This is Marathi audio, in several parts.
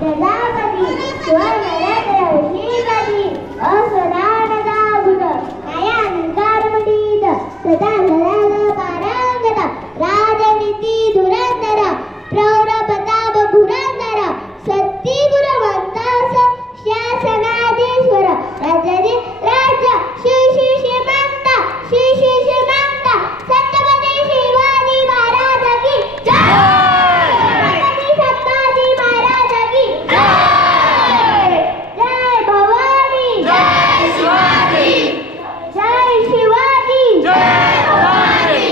प्रजापती स्वनरश्रीपती असदानदाभूत कायानिकारमडीत सदा सदा पारंगत राजनीती धुरंधर प्रौढ प्रताप पुरंदर सत्ती गुणवंतास शासनाधीश्वर राजाजी राजा श्री श्री श्रीमंत श्री श्री श्रीमंत छत्रपती शिवाजी महाराज की जय छत्रपती संभाजी महाराज की जय जय भवानी जय शिवाजी जय शिवाजी जय भवानी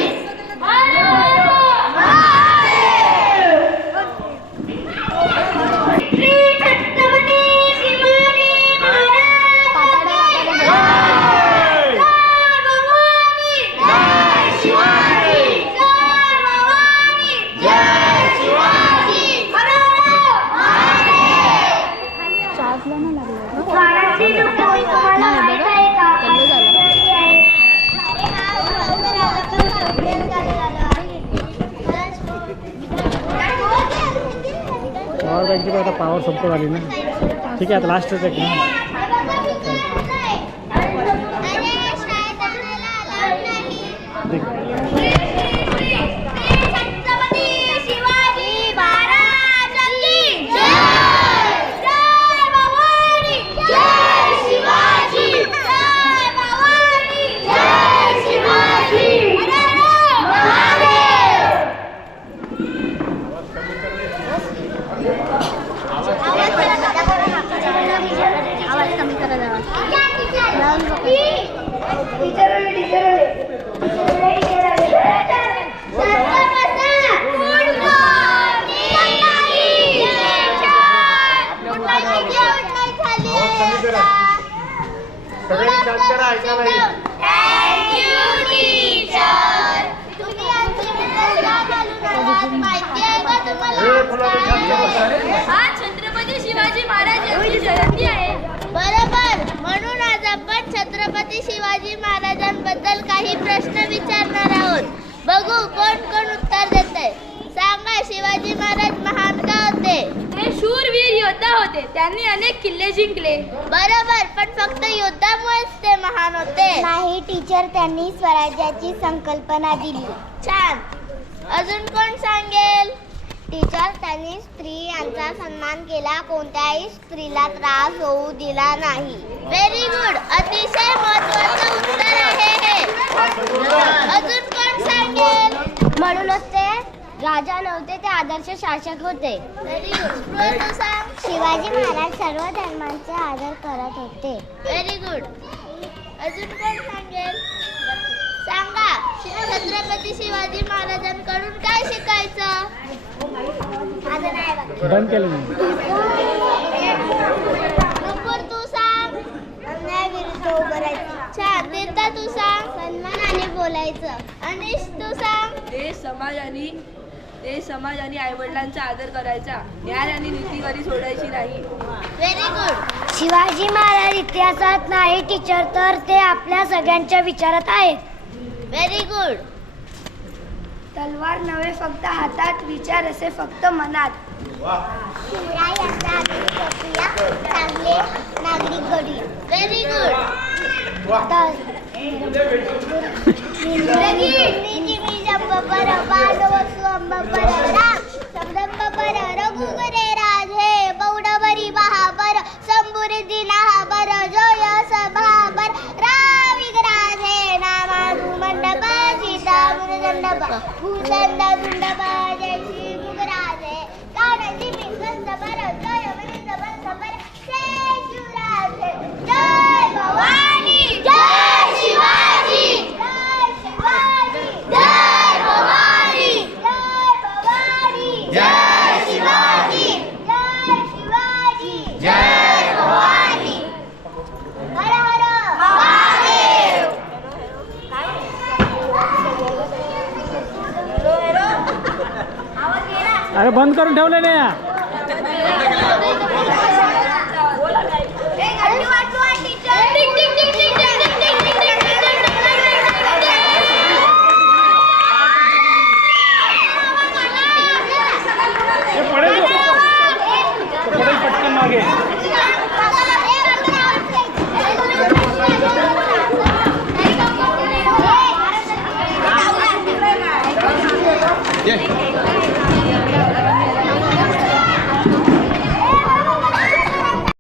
पॉवर बँकची पण आता पॉवर संपत आली ना. ठीक आहे, आता लास्टच आहे ना. छत्रपती शिवाजी महाराज यांची जयंती आहे. बरोबर, म्हणून आज आपण छत्रपती शिवाजी महाराजांबद्दल काही प्रश्न विचारणार आहोत. बघू कोण कोण उत्तर देतंय. सांगा, शिवाजी महाराज महान का होते? ते शूरवीर योद्धा होते. त्यांनी अनेक किल्ले जिंकले. बरोबर, पण फक्त युद्धामुळेच ते महान होते नाही टीचर. त्यांनी स्वराज्याची संकल्पना दिली. छान. अजून कोण सांगेल? टीचर, त्यांनी स्त्री यांचा सन्मान केला. कोणत्याही स्त्रीला त्रास होऊ दिला नाही. व्हेरी गुड, अतिशय महत्त्वाचं उत्तर आहे हे. अजून कोण सांगेल? म्हणूनच ते राजा नव्हते, ते आदर्श शासक होते. Very good. तू सांग. शिवाजी महाराज सर्व धर्मांचे आदर करत होते. Very good. अजून कोण सांगेल? सांगा, छत्रपती शिवाजी महाराजांकडून काय शिकायचं? बंद केलं नाही. नुपूर, तू सांग. अन्याय विरुद्ध उभं राहायचं. छान. तीर्था, तू सांग. सन्मानाने बोलायचं. अनिश, तू सांग. ते समाज आणि आईवडिलांचा आदर करायचा. न्याय आणि नीती कधी सोडायची नाही. Very good. शिवाजी महाराज इतिहासात नाही टीचर, तर ते आपल्या सगळ्यांच्या विचारात आहेत. Very good. तलवार नव्हे फक्त हातात, विचार असे फक्त मनात. शिवरायांचा आदर करूया, चांगले नागरिक घडूया. Very good. रघुगरे राजे बौडवरी बहाबर संबुरी नाहाबर जय सभाबर राविगराजे नामाधु मंडप सीता मुरदंडप भूषण दुंडप जय श्री मुगराजे कानजी मिंगन सबर जय मनी सबर सबर जय शिवराजे जय भवानी जय शिवाजी जय शिवाजी जय भवानी जय भवानी जय शिवाजी जय शिवाजी जय भवानी. हर हर महादेव. अरे बंद करून ठेवले नाही.